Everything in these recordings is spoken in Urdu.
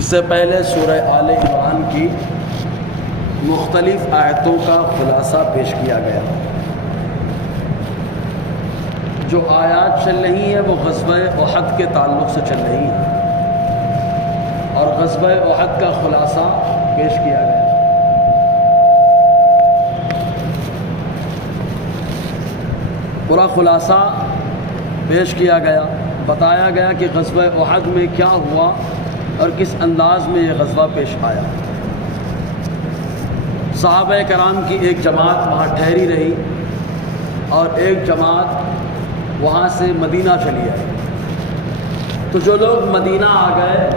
اس سے پہلے سورہ آل عمران کی مختلف آیتوں کا خلاصہ پیش کیا گیا۔ جو آیات چل رہی ہیں وہ غزوہ احد کے تعلق سے چل رہی ہیں اور غزوہ احد کا خلاصہ پیش کیا گیا۔ پورا خلاصہ پیش کیا گیا، بتایا گیا کہ غزوہ احد میں کیا ہوا اور کس انداز میں یہ غزوہ پیش آیا۔ صحابہ کرام کی ایک جماعت وہاں ٹھہری رہی اور ایک جماعت وہاں سے مدینہ چلی آئی۔ تو جو لوگ مدینہ آ گئے،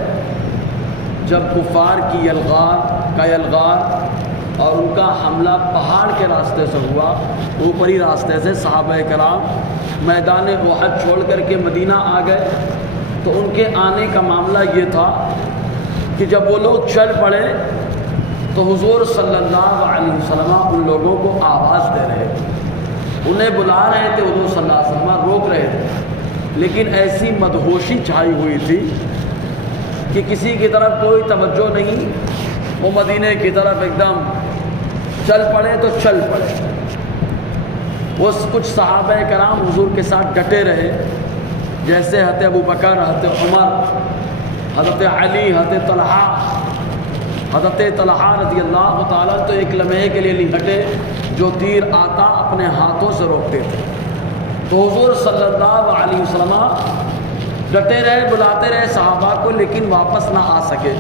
جب کفار کی یلغار اور ان کا حملہ پہاڑ کے راستے سے ہوا، اوپری راستے سے صحابہ کرام میدان احد چھوڑ کر کے مدینہ آ گئے، تو ان کے آنے کا معاملہ یہ تھا کہ جب وہ لوگ چل پڑے تو حضور صلی اللہ علیہ وسلم ان لوگوں کو آواز دے رہے تھے، انہیں بلا رہے تھے، حضور صلی اللہ علیہ وسلم روک رہے تھے، لیکن ایسی مدہوشی چھائی ہوئی تھی کہ کسی کی طرف کوئی توجہ نہیں، وہ مدینے کی طرف ایک دم چل پڑے تو چل پڑے۔ وہ کچھ صحابہ کرام حضور کے ساتھ ڈٹے رہے، جیسے حضرت ابوبکر، حضرت عمر، حضرت علی، حضرت طلحہ رضی اللہ تعالیٰ تو ایک لمحے کے لیے نہیں ہٹے، جو تیر آتا اپنے ہاتھوں سے روکتے تھے۔ تو حضور صلی اللہ علیہ وسلم ڈٹے رہے، بلاتے رہے صحابہ کو، لیکن واپس نہ آ سکے۔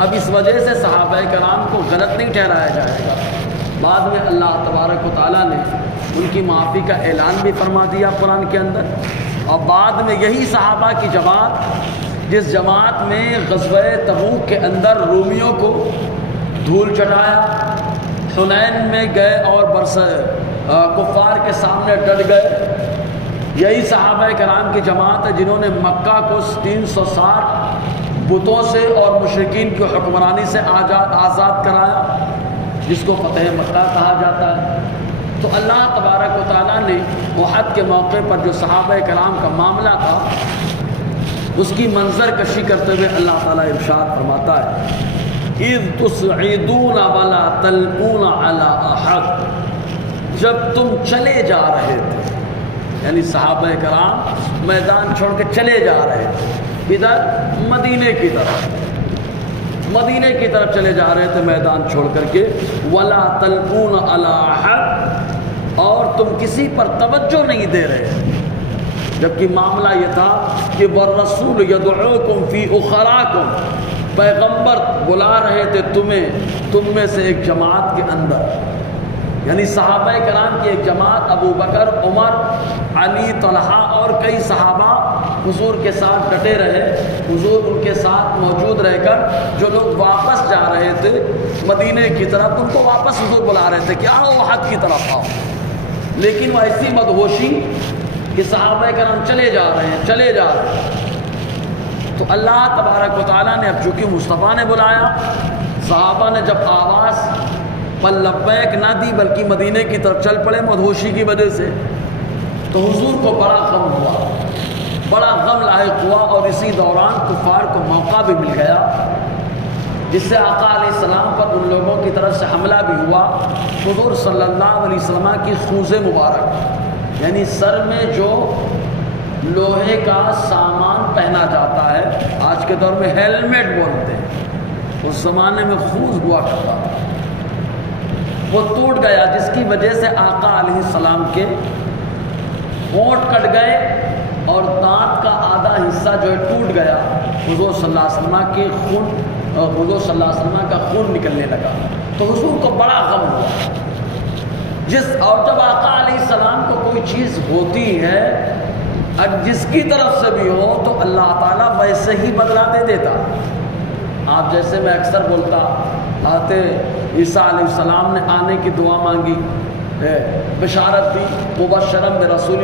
اب اس وجہ سے صحابہ کرام کو غلط نہیں ٹھہرایا جائے گا۔ بعد میں اللہ تبارک و تعالیٰ نے ان کی معافی کا اعلان بھی فرما دیا قرآن کے اندر، اور بعد میں یہی صحابہ کی جماعت، جس جماعت میں غزوہ تبوک کے اندر رومیوں کو دھول چٹایا، حنین میں گئے اور کفار کے سامنے ڈٹ گئے، یہی صحابہ کرام کی جماعت ہے جنہوں نے مکہ کو 360 بتوں سے اور مشرکین کی حکمرانی سے آزاد کرایا، جس کو فتح مکہ کہا جاتا ہے۔ تو اللہ تبارک و تعالیٰ نے احد کے موقع پر جو صحابہ کرام کا معاملہ تھا، اس کی منظر کشی کرتے ہوئے اللہ تعالیٰ ارشاد فرماتا ہے، اذ تصعدون ولا تلقون علی احد، جب تم چلے جا رہے تھے، یعنی صحابہ کرام میدان چھوڑ کے چلے جا رہے تھے، ادھر مدینے کی طرف چلے جا رہے تھے میدان چھوڑ کر کے، ولا تلقون علی احد، اور تم کسی پر توجہ نہیں دے رہے، جبکہ معاملہ یہ تھا کہ والرسول یدعوکم فی اخراکم، پیغمبر بلا رہے تھے تم میں سے ایک جماعت کے اندر، یعنی صحابہ کرام کی ایک جماعت، ابو بکر، عمر، علی، طلحہ اور کئی صحابہ حضور کے ساتھ ڈٹے رہے، حضور ان کے ساتھ موجود رہ کر جو لوگ واپس جا رہے تھے مدینے کی طرف، ان کو واپس حضور بلا رہے تھے کہ آؤ احد کی طرف آؤ، لیکن وہ ایسی مدہوشی کہ صحابہ کرام چلے جا رہے ہیں۔ تو اللہ تبارک و تعالیٰ نے اب چونکہ مصطفیٰ نے بلایا، صحابہ نے جب آواز پر لبیک نہ دی بلکہ مدینے کی طرف چل پڑے مدہوشی کی وجہ سے، تو حضور کو بڑا غم لاحق ہوا، اور اسی دوران کفار کو موقع بھی مل گیا، جس سے آقا علیہ السلام پر ان لوگوں کی طرف سے حملہ بھی ہوا۔ حضور صلی اللہ علیہ وسلم کی خوذ مبارک، یعنی سر میں جو لوہے کا سامان پہنا جاتا ہے، آج کے دور میں ہیلمٹ بولتے ہیں، اس زمانے میں خوذ ہوا کرتا تھا، وہ ٹوٹ گیا، جس کی وجہ سے آقا علیہ السلام کے ہونٹ کٹ گئے اور دانت کا آدھا حصہ جو ہے ٹوٹ گیا، حضور صلی اللہ علیہ وسلم کا خون نکلنے لگا، تو حضور کو بڑا غم ہوا۔ اور جب آقا علیہ السلام کو کوئی چیز ہوتی ہے، جس کی طرف سے بھی ہو، تو اللہ تعالیٰ ویسے ہی بدلہ دے دیتا۔ آپ جیسے میں اکثر بولتا، حضرت عیسیٰ علیہ السلام نے آنے کی دعا مانگی، بشارت دی، مبشرا برسول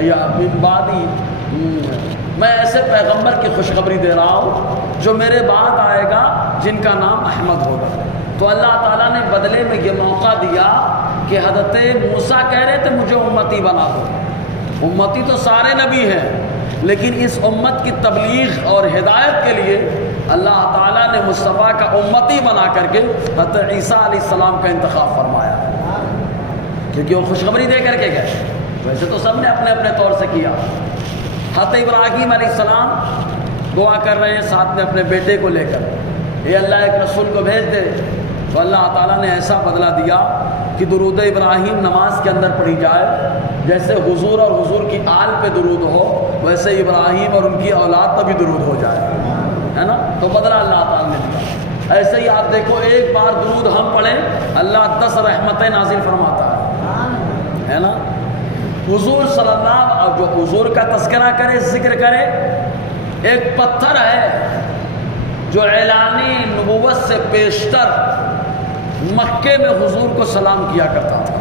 یا من بعدی، میں ایسے پیغمبر کی خوشخبری دے رہا ہوں جو میرے بعد آئے گا، جن کا نام احمد ہوگا۔ تو اللہ تعالیٰ نے بدلے میں یہ موقع دیا کہ حضرت موسیٰ کہہ رہے تھے مجھے امتی بنا دو، امتی تو سارے نبی ہیں، لیکن اس امت کی تبلیغ اور ہدایت کے لیے اللہ تعالیٰ نے مصطفیٰ کا امتی بنا کر کے حضرت عیسیٰ علیہ السلام کا انتخاب فرمایا ہے، کیونکہ وہ خوشخبری دے کر کے گئے، ویسے تو سب نے اپنے اپنے طور سے کیا۔ حضرت ابراہیم علیہ السلام دعا کر رہے ہیں ساتھ میں اپنے بیٹے کو لے کر، اے اللہ ایک رسول کو بھیج دے، تو اللہ تعالیٰ نے ایسا بدلہ دیا کہ درود ابراہیم نماز کے اندر پڑھی جائے، جیسے حضور اور حضور کی آل پہ درود ہو ویسے ابراہیم اور ان کی اولاد پہ بھی درود ہو جائے، ہے نا، تو بدلہ اللہ تعالیٰ نے دیا۔ ایسے ہی آپ دیکھو ایک بار درود ہم پڑھیں اللہ 10 رحمتیں نازل فرماتا ہے نا۔ حضور صلی اللہ جو حضور کا تذکرہ کرے، ذکر کرے، ایک پتھر ہے جو اعلانی نبوت سے پیشتر مکے میں حضور کو سلام کیا کرتا تھا،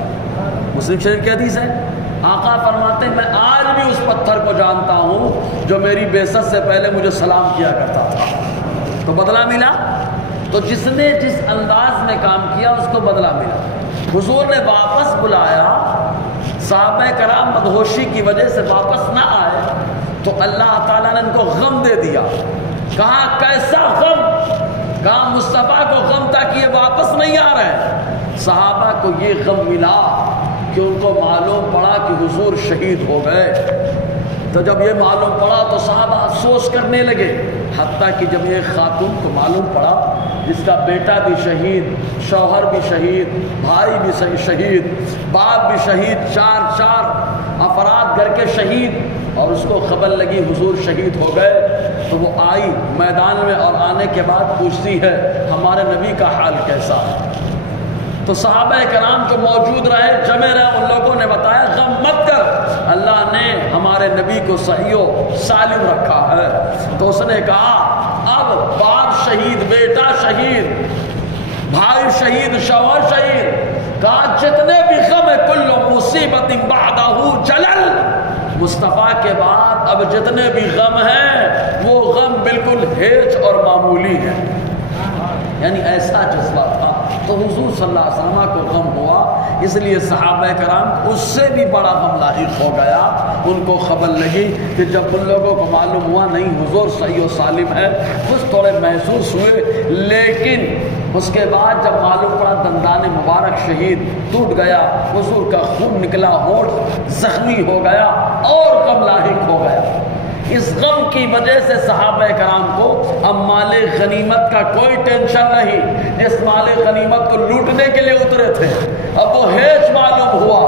مسلم شریف کی حدیث ہے، آقا فرماتے ہیں میں آج بھی اس پتھر کو جانتا ہوں جو میری بعثت سے پہلے مجھے سلام کیا کرتا تھا، تو بدلہ ملا۔ تو جس نے جس انداز میں کام کیا اس کو بدلہ ملا۔ حضور نے واپس بلایا، صحابہ کرام مدہوشی کی وجہ سے واپس نہ آئے تو اللہ تعالیٰ نے ان کو غم دے دیا۔ کہا کیسا غم؟ کہا مصطفیٰ کو غم تھا کہ یہ واپس نہیں آ رہے۔ صحابہ کو یہ غم ملا کہ ان کو معلوم پڑا کہ حضور شہید ہو گئے۔ تو جب یہ معلوم پڑا تو صحابہ افسوس کرنے لگے، حتیٰ کہ جب ایک خاتون کو معلوم پڑا جس کا بیٹا بھی شہید، شوہر بھی شہید، بھائی بھی شہید، باپ بھی شہید، چار افراد گھر کے شہید، اور اس کو خبر لگی حضور شہید ہو گئے، تو وہ آئی میدان میں اور آنے کے بعد پوچھتی ہے ہمارے نبی کا حال کیسا ہے؟ تو صحابہ کرام جو موجود رہے، جمع رہے، ان لوگوں نے بتایا غم مت کر، اللہ نے ہمارے نبی کو صحیح و سالم رکھا ہے۔ تو اس نے کہا اب باپ شہید، بیٹا شہید، بھائی شہید، شوہر شہید، کہا جتنے بھی غم ہے کل مصیبت بعدہ جلل، مصطفیٰ کے بعد اب جتنے بھی غم ہیں وہ غم بالکل ہیچ اور معمولی ہیں، یعنی ایسا جذبہ تھا۔ تو حضور صلی اللہ علیہ وسلم کو غم ہوا، اس لیے صحابہ کرام اس سے بھی بڑا غم لاحق ہو گیا۔ ان کو خبر لگی کہ جب ان لوگوں کو معلوم ہوا نہیں حضور صحیح و سالم ہے، کچھ تھوڑے محسوس ہوئے، لیکن اس کے بعد جب معلوم پڑا دندان مبارک شہید ٹوٹ گیا، حضور کا خون نکلا، ہونٹ زخمی ہو گیا، اور غم لاحق ہو گیا۔ اس غم کی وجہ سے صحابہ کرام کو اب مال غنیمت کا کوئی ٹینشن نہیں، جس مال غنیمت کو لوٹنے کے لیے اترے تھے اب وہ ہیچ معلوم ہوا،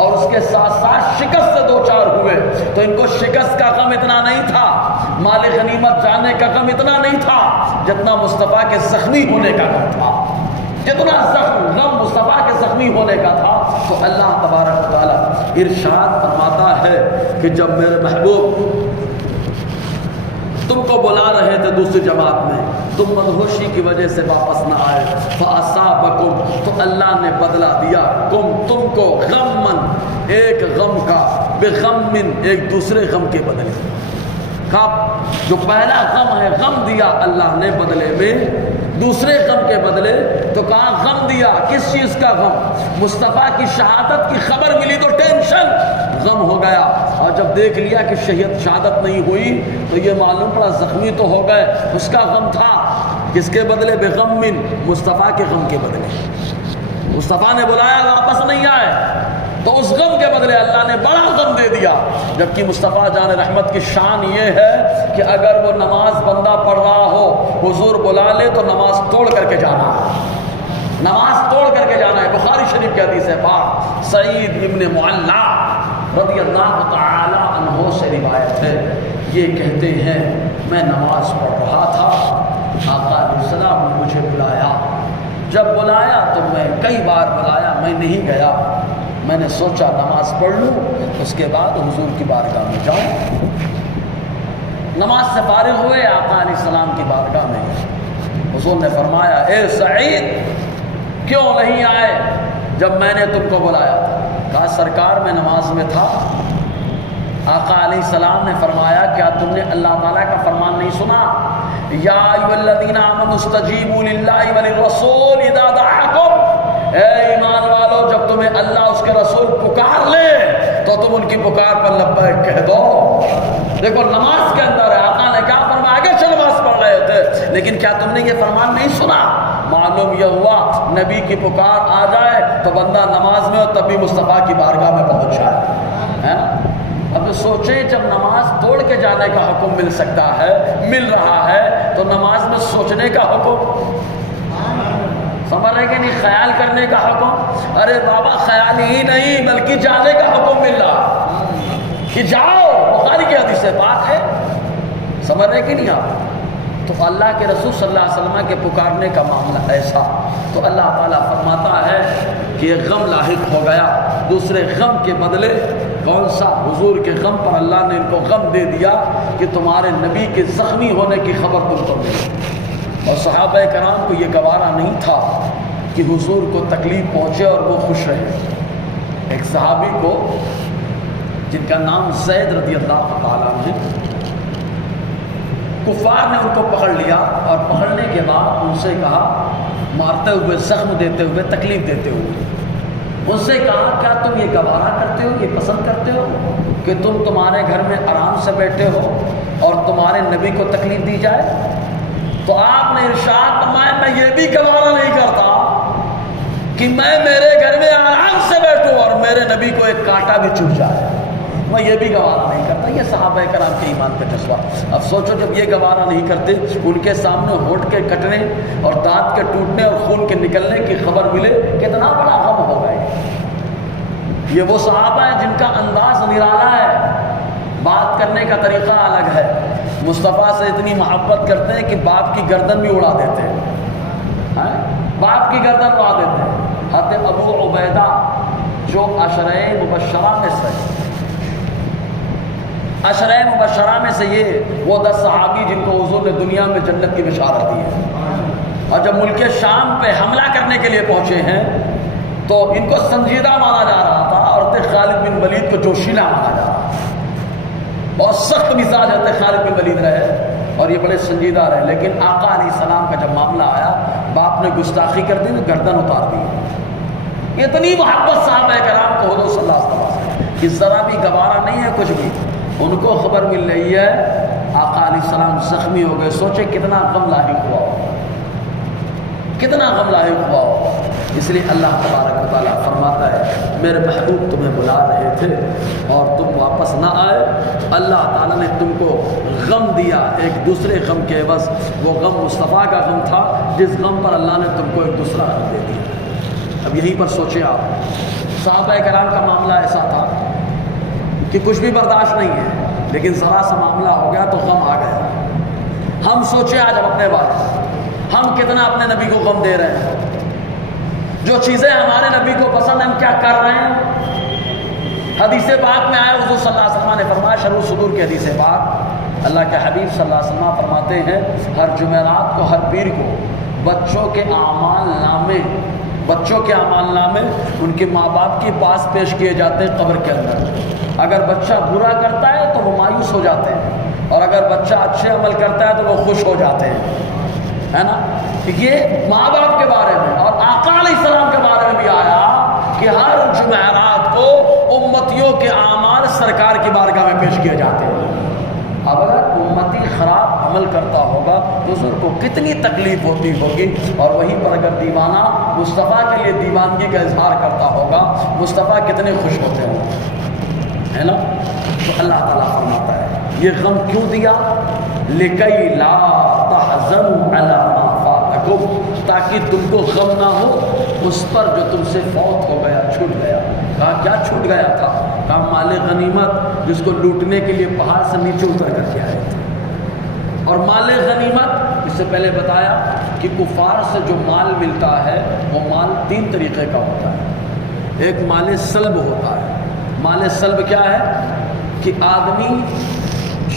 اور اس کے ساتھ ساتھ شکست سے دو چار ہوئے، تو ان کو شکست کا غم اتنا نہیں تھا، مال غنیمت جانے کا غم اتنا نہیں تھا جتنا مصطفیٰ کے زخمی ہونے کا غم تھا، جتنا غم مصطفیٰ کے زخمی ہونے کا تھا۔ تو اللہ تبارک و تعالیٰ ارشاد فرماتا ہے کہ جب میرے محبوب تم کو بلا رہے تھے دوسری جماعت میں، تم مدہوشی کی وجہ سے واپس نہ آئے، فَأَصَابَكُمْ، تو اللہ نے بدلہ دیا تم کو غمًا، ایک غم کا، بِغَمٍ، ایک دوسرے غم کے بدلے کا، جو پہلا غم ہے غم دیا اللہ نے بدلے میں دوسرے غم کے بدلے، تو کہاں غم دیا، کس چیز کا غم؟ مصطفیٰ کی شہادت کی خبر ملی تو ٹینشن، غم ہو گیا، اور جب دیکھ لیا کہ شہادت نہیں ہوئی تو یہ معلوم پڑا زخمی تو ہو گئے، اس کا غم تھا، کس کے بدلے؟ بغم، مصطفیٰ کے غم کے بدلے۔ مصطفیٰ نے بلایا واپس نہیں آئے تو اس غم کے بدلے اللہ نے بڑا غم دے دیا، جبکہ مصطفیٰ جان رحمت کی شان یہ ہے کہ اگر وہ نماز بندہ پڑھ رہا ہو، حضور بلا لے تو نماز توڑ کر کے جانا ہے، نماز توڑ کر کے جانا ہے۔ بخاری شریف کی حدیث ہے، پاک سعید ابن معلا رضی اللہ تعالی عنہ سے روایت ہے، یہ کہتے ہیں میں نماز پڑھ رہا تھا، آقا علیہ السلام نے مجھے بلایا، جب بلایا تو میں کئی بار بلایا، میں نہیں گیا، میں نے سوچا نماز پڑھ لوں اس کے بعد حضور کی بارگاہ میں جاؤں۔ نماز سے فارغ ہوئے، آقا علیہ السلام کی بارگاہ میں گئے، حضور نے فرمایا اے سعید کیوں نہیں آئے جب میں نے تم کو بلایا تھا؟ کہا سرکار میں نماز میں تھا۔ آقا علیہ السلام نے فرمایا کیا تم نے اللہ تعالیٰ کا فرمان نہیں سنا؟ یا ایھا الذین آمنوا استجیبوا للہ وللرسول اذا دعاکم، اے ایمان والو جب تمہیں اللہ اس کے رسول پکار لے تو تم ان کی پکار پر لبیک کہہ دو۔ دیکھو نماز کے اندر ہے، آقا نے کیا فرمایا کہ نماز پڑھ رہے تھے، لیکن کیا تم نے یہ فرمان نہیں سنا؟ معلوم یہ ہوا نبی کی پکار آ جائے تو بندہ نماز میں اور تب بھی مصطفیٰ کی بارگاہ میں پہنچ جائے، ہے نا؟ اب سوچیں جب نماز توڑ کے جانے کا حکم مل سکتا ہے، مل رہا ہے، تو نماز میں سوچنے کا حکم، سمجھ رہے کہ نہیں، خیال کرنے کا حکم، ارے بابا خیال ہی نہیں بلکہ جانے کا حکم مل رہا کہ جاؤ، بخاری کی حدیث پاک ہے، سمجھ رہے کہ نہیں آپ؟ تو اللہ کے رسول صلی اللہ علیہ وسلم کے پکارنے کا معاملہ ایسا، تو اللہ تعالیٰ فرماتا ہے کہ یہ غم لاحق ہو گیا، دوسرے غم کے بدلے کون سا؟ حضور کے غم پر اللہ نے ان کو غم دے دیا کہ تمہارے نبی کے زخمی ہونے کی خبر تم کو ملی، اور صحابہ کرام کو یہ گوارا نہیں تھا کہ حضور کو تکلیف پہنچے اور وہ خوش رہے۔ ایک صحابی کو جن کا نام زید رضی اللہ تعالیٰ عنہ، کفار نے ان کو پکڑ لیا اور پکڑنے کے بعد ان سے کہا، مارتے ہوئے، زخم دیتے ہوئے، تکلیف دیتے ہوئے، ان سے کہا کیا تم یہ گوارا کرتے ہو، یہ پسند کرتے ہو کہ تمہارے گھر میں آرام سے بیٹھے ہو اور تمہارے نبی کو تکلیف دی جائے؟ تو آپ نے ارشاد فرمایا میں یہ بھی گوارا نہیں کرتا کہ میں میرے گھر میں آرام سے بیٹھوں اور میرے نبی کو ایک کانٹا بھی چبھ جائے، میں یہ بھی گوارا نہیں کرتا۔ یہ صحابہ کرام کے ایمان کا جذبہ۔ اب سوچو جب یہ گوارا نہیں کرتے، ان کے سامنے ہونٹ کے کٹنے اور دانت کے ٹوٹنے اور خون کے نکلنے کی خبر ملے، کتنا بڑا غم ہوگا۔ یہ وہ صحابہ ہیں جن کا انداز نرالا ہے، بات کرنے کا طریقہ الگ ہے، مصطفیٰ سے اتنی محبت کرتے ہیں کہ باپ کی گردن بھی اڑا دیتے ہیں، باپ کی گردن اڑا دیتے ہیں۔ حضرت ابو عبیدہ جو عشرہ مبشرہ میں سے، عشرہ مبشرہ میں سے یہ وہ 10 صحابی جن کو حضور نے دنیا میں جنت کی بشارت دی ہے، اور جب ملک شام پہ حملہ کرنے کے لیے پہنچے ہیں تو ان کو سنجیدہ مانا جا رہا تھا، اور حضرت خالد بن ولید کو جوشیلا مانا جا رہا تھا۔ بہت سخت مزاج حضرت خالد بن ولید رہے اور یہ بڑے سنجیدہ رہے، لیکن آقا علیہ السلام کا جب معاملہ آیا، باپ نے گستاخی کر دی تو گردن اتار دی۔ اتنی محبت صحابہ کرام کو حضور صلی اللہ علیہ وسلم سے کہ ذرا بھی گوارا نہیں ہے کچھ بھی۔ ان کو خبر مل رہی ہے آقا علیہ السلام زخمی ہو گئے، سوچے کتنا غم لاحق ہوا ہو، کتنا غم لاحق ہوا ہو۔ اس لیے اللہ تبارک و تعالیٰ فرماتا ہے میرے محبوب تمہیں بلا رہے تھے اور تم واپس نہ آئے، اللہ تعالیٰ نے تم کو غم دیا ایک دوسرے غم کے عوض۔ وہ غم مصطفیٰ کا غم تھا جس غم پر اللہ نے تم کو ایک دوسرا غم دے دیا۔ اب یہیں پر سوچیں آپ، صحابہ کرام کا معاملہ ایسا تھا کہ کچھ بھی برداشت نہیں ہے، لیکن ذرا سا معاملہ ہو گیا تو غم آ گیا۔ ہم سوچیں آج اپنے بارے میں، ہم کتنا اپنے نبی کو غم دے رہے ہیں، جو چیزیں ہمارے نبی کو پسند ہیں ہم کیا کر رہے ہیں۔ حدیث پاک میں آیا، حضور صلی اللہ علیہ وسلم نے فرمایا، شروع صدور کی حدیث پاک، اللہ کے حبیب صلی اللہ علیہ وسلم فرماتے ہیں ہر جمعرات کو، ہر پیر کو بچوں کے اعمال نامے ان کے ماں باپ کے پاس پیش کیے جاتے ہیں قبر کے اندر۔ اگر بچہ برا کرتا ہے تو وہ مایوس ہو جاتے ہیں، اور اگر بچہ اچھے عمل کرتا ہے تو وہ خوش ہو جاتے ہیں، ہے نا؟ یہ ماں باپ کے بارے میں، اور آقا علیہ السلام کے بارے میں بھی آیا کہ ہر جمعرات کو امتیوں کے اعمال سرکار کی بارگاہ میں پیش کیے جاتے ہیں۔ اب اگر امتی خراب عمل کرتا ہوگا تو اس کو کتنی تکلیف ہوتی ہوگی، اور وہیں پر اگر دیوانہ مصطفیٰ کے لیے دیوانگی کا اظہار کرتا ہوگا، مصطفیٰ کتنے خوش ہوتے ہوں گے، ہے نا؟ تو اللہ تعالیٰ فرماتا ہے یہ غم کیوں دیا؟ لِكَيْ لَا تَحْزَنُوا عَلَىٰ مَا فَاتَكُمْ، تاکہ تم کو غم نہ ہو اس پر جو تم سے فوت ہو گیا، چھوٹ گیا۔ کہا کیا چھوٹ گیا تھا؟ کہا مال غنیمت جس کو لوٹنے کے لیے پہاڑ سے نیچے اتر کر کے آئے تھے۔ اور مال غنیمت اس سے پہلے بتایا کہ کفار سے جو مال ملتا ہے وہ مال 3 طریقے کا ہوتا ہے۔ ایک مال سلب ہوتا ہے۔ مال سلب کیا ہے کہ آدمی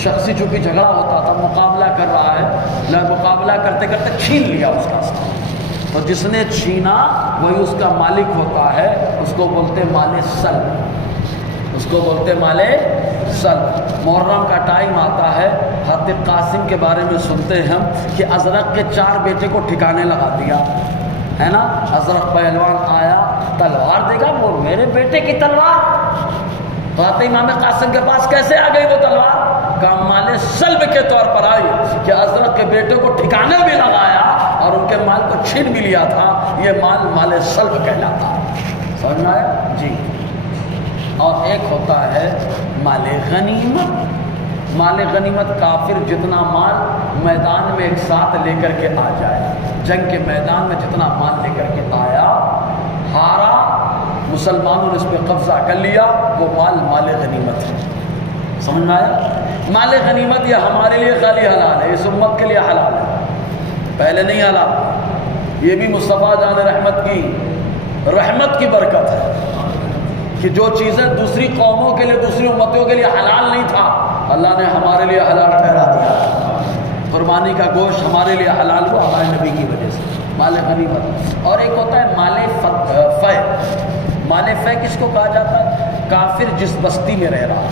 شخصی چونکہ جھگڑا ہوتا تھا، مقابلہ کر رہا ہے، مقابلہ کرتے کرتے چھین لیا اس کا سامان، تو جس نے چھینا وہی اس کا مالک ہوتا ہے، اس کو بولتے مال سلب، اس کو بولتے مال سلب۔ محرم کا ٹائم آتا ہے، حضرت قاسم کے بارے میں سنتے ہیں ہم کہ ازرق کے 4 بیٹے کو ٹھکانے لگا دیا، ہے نا؟ ازرق پہلوان آیا، تلوار دے گا، وہ میرے بیٹے کی تلوار، تو آتے امام قاسم کے پاس کیسے آ گئی وہ تلوار؟ کام مال سلب کے طور پر آئی کہ حضرت کے بیٹے کو ٹھکانے بھی لگایا اور ان کے مال کو چھین بھی لیا تھا، یہ مال سلب کہلاتا ہے۔ سمجھ میں آیا جی؟ اور ایک ہوتا ہے مال غنیمت۔ مال غنیمت کافر جتنا مال میدان میں ایک ساتھ لے کر کے آ جائے، جنگ کے میدان میں جتنا مال لے کر کے آیا، ہارا، مسلمانوں نے اس پہ قبضہ کر لیا، وہ مال غنیمت ہے۔ سمجھ میں آیا؟ مال غنیمت یہ ہمارے لیے خالی حلال ہے، اس امت کے لیے حلال ہے، پہلے نہیں حلال۔ یہ بھی مصطفیٰ جان رحمت کی برکت ہے کہ جو چیزیں دوسری قوموں کے لیے، دوسری امتوں کے لیے حلال نہیں تھا، اللہ نے ہمارے لیے حلال ٹھہرا دیا۔ قربانی کا گوشت ہمارے لیے حلال ہوا ہمارے نبی کی وجہ سے، مال غنیمت۔ اور ایک ہوتا ہے مال فے۔ مال فے کس کو کہا جاتا ہے؟ کافر جس بستی میں رہ رہا،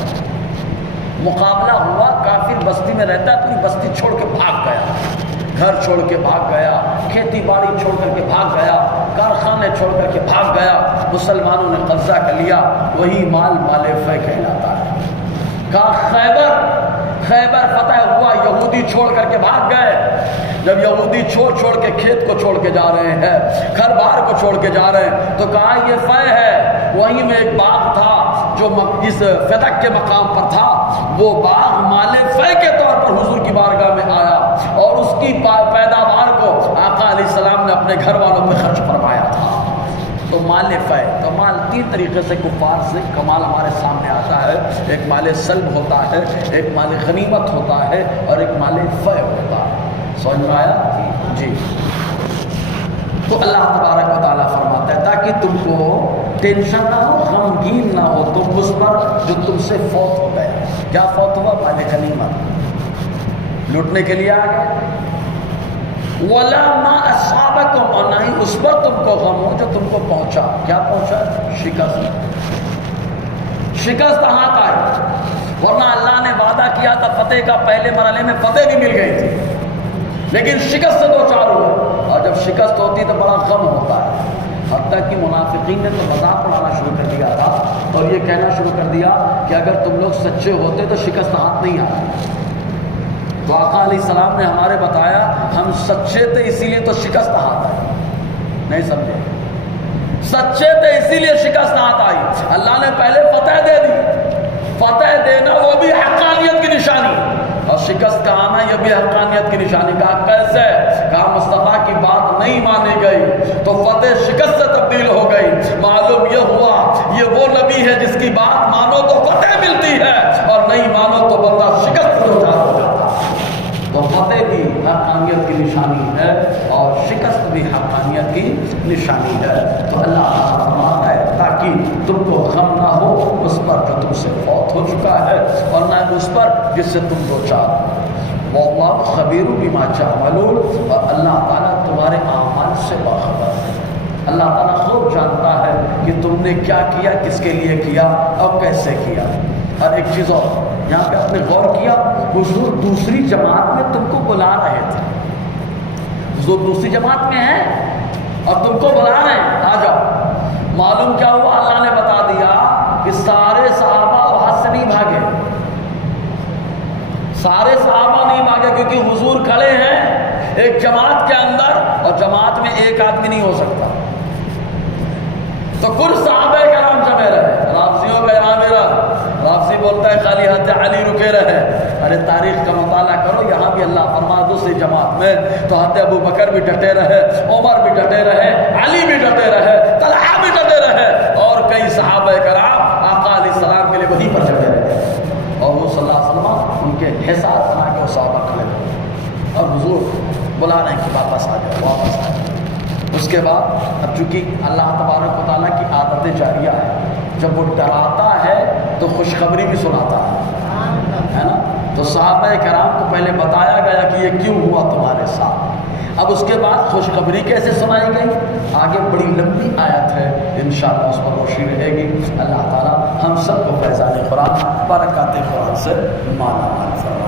مقابلہ ہوا، کافر بستی میں رہتا ہے، پوری بستی چھوڑ کے بھاگ گیا، گھر چھوڑ کے بھاگ گیا، کھیتی باڑی چھوڑ کر کے بھاگ گیا، کارخانے چھوڑ کر کے بھاگ گیا، مسلمانوں نے قبضہ کر لیا، وہی مال فے کہلاتا ہے۔ خیبر فتح ہوا، یہودی چھوڑ کر کے بھاگ گئے، جب یہودی چھوڑ کے کھیت کو چھوڑ کے جا رہے ہیں، گھر بار کو چھوڑ کے جا رہے ہیں، تو کہا یہ فے ہے۔ وہیں میں ایک باغ تھا جو اس فتح کے مقام پر تھا، وہ باغ مال فے کے طور پر حضور کی بارگاہ میں آیا اور اس کی پیداوار کو آقا علیہ السلام نے اپنے گھر والوں پہ خرچ فرمایا تھا۔ تو مال فے، تو مال تین طریقے سے کفار سے کمال ہمارے سامنے آتا ہے، ایک مال سلب ہوتا ہے، ایک مال غنیمت ہوتا ہے، اور ایک مال فے ہوتا ہے۔ سمجھ میں آیا جی؟ تو اللہ تبارک و تعالیٰ فرماتا ہے تاکہ تم کو ٹینشن نہ ہو، غمگین نہ ہو تم اس پر جو تم سے فوت ہو گئے۔ کیا فوت ہوا؟ مال غنیمت، لوٹنے کے لیے آ گئے۔ وَلَا مَا أَصَابَكُمْ، اور نہ ہی اس پر تم کو غم ہو جو تم کو پہنچا۔ کیا پہنچا؟ شکست ہاتھ آئی، ورنہ اللہ نے وعدہ کیا تھا فتح کا، پہلے مرحلے میں فتح بھی مل گئی تھی، لیکن شکست سے دو چار ہوئے، اور جب شکست ہوتی تو بڑا غم ہوتا ہے۔ حتیٰ کہ منافقین نے تو مذاق اڑانا شروع کر دیا تھا اور یہ کہنا شروع کر دیا کہ اگر تم لوگ سچے ہوتے تو شکست ہاتھ نہیں آتی۔ تو آقا علیہ السلام نے ہمارے بتایا ہم سچے تھے اسی لیے تو شکست ہاتھ آئی۔ نہیں سمجھے؟ سچے تھے اسی لیے شکست ہاتھ آئی۔ اللہ نے پہلے فتح دے دی، فتح دینا وہ بھی حقانیت کی نشانی، اور شکست کا آنا یہ بھی حقانیت کی نشانی۔ کہا کیسے؟ کہا مصطفیٰ کی بات نہیں مانی گئی تو فتح شکست سے تبدیل ہو گئی۔ معلوم یہ ہوا یہ وہ نبی ہے جس کی بات مانو تو فتح ملتی ہے اور نہیں مانو تو بندہ شکست سے دچار ہو جاتا ہے۔ تو فتح بھی حقانیت کی نشانی ہے اور شکست بھی حقانیت کی نشانی ہے۔ تو اللہ تعالیٰ فرماتا ہے تاکہ تم کو غم نہ ہو اس پر جو تم سے فوت ہو چکا ہے، اور نہ اس پر جس سے تم دو چار ہو۔ واللہ خبیر بما تعملون، اور اللہ تعالیٰ تمہارے اعمال سے باخبر ہے۔ اللہ تعالیٰ خوب جانتا ہے کہ تم نے کیا کیا، کس کے لیے کیا اور کیسے کیا۔ اور ایک چیز اور یہاں پہ آپ نے غور کیا، حضور دوسری جماعت میں تم کو بلا رہے تھے، حضور دوسری جماعت میں ہیں اور تم کو بلا رہے ہیں آ جاؤ۔ معلوم کیا ہوا؟ اللہ نے بتا دیا کہ سارے صحابہ وہاں سے نہیں بھاگے، سارے صحابہ نہیں بھاگے، کیونکہ حضور کھڑے ہیں ایک جماعت کے اندر اور جماعت میں ایک آدمی نہیں ہو سکتا، تو کل صحابہ کرام جمع رہے۔ رافضیوں کا امام رافضی بولتا ہے خالی ہاتھ علی رکے رہے، ارے تاریخ کا مطالعہ کرو، یہاں بھی اللہ فرما دوسری جماعت میں تو حضرت ابو بکر بھی ڈٹے رہے، عمر بھی ڈٹے رہے، علی بھی ڈٹے رہے، طلحہ بھی ڈٹے رہے، اور کئی صحابہ کرام آقا علیہ السلام کے لیے وہیں پر ڈٹے رہے، اور وہ صلی اللہ علیہ وسلم ان کے حصار بنا کے وہ صحابہ کھڑے ہوئے اور حضور بلا رہے ہیں کہ واپس آ جاؤ، واپس آ جاؤ۔ اس کے بعد اب چونکہ اللہ تبارک و تعالیٰ کی عادت جاریہ ہے، جب وہ ڈراتا ہے تو خوشخبری بھی سناتا ہے نا۔ تو صحابہ کرام کو پہلے بتایا گیا کہ یہ کیوں ہوا تمہارے ساتھ، اب اس کے بعد خوشخبری کیسے سنائی گئی، آگے بڑی لمبی آیت ہے، انشاءاللہ اس پر روشنی رہے گی۔ اللہ تعالیٰ ہم سب کو فیضان قرآن، برکات قرآن سے مالا مال فرمائے۔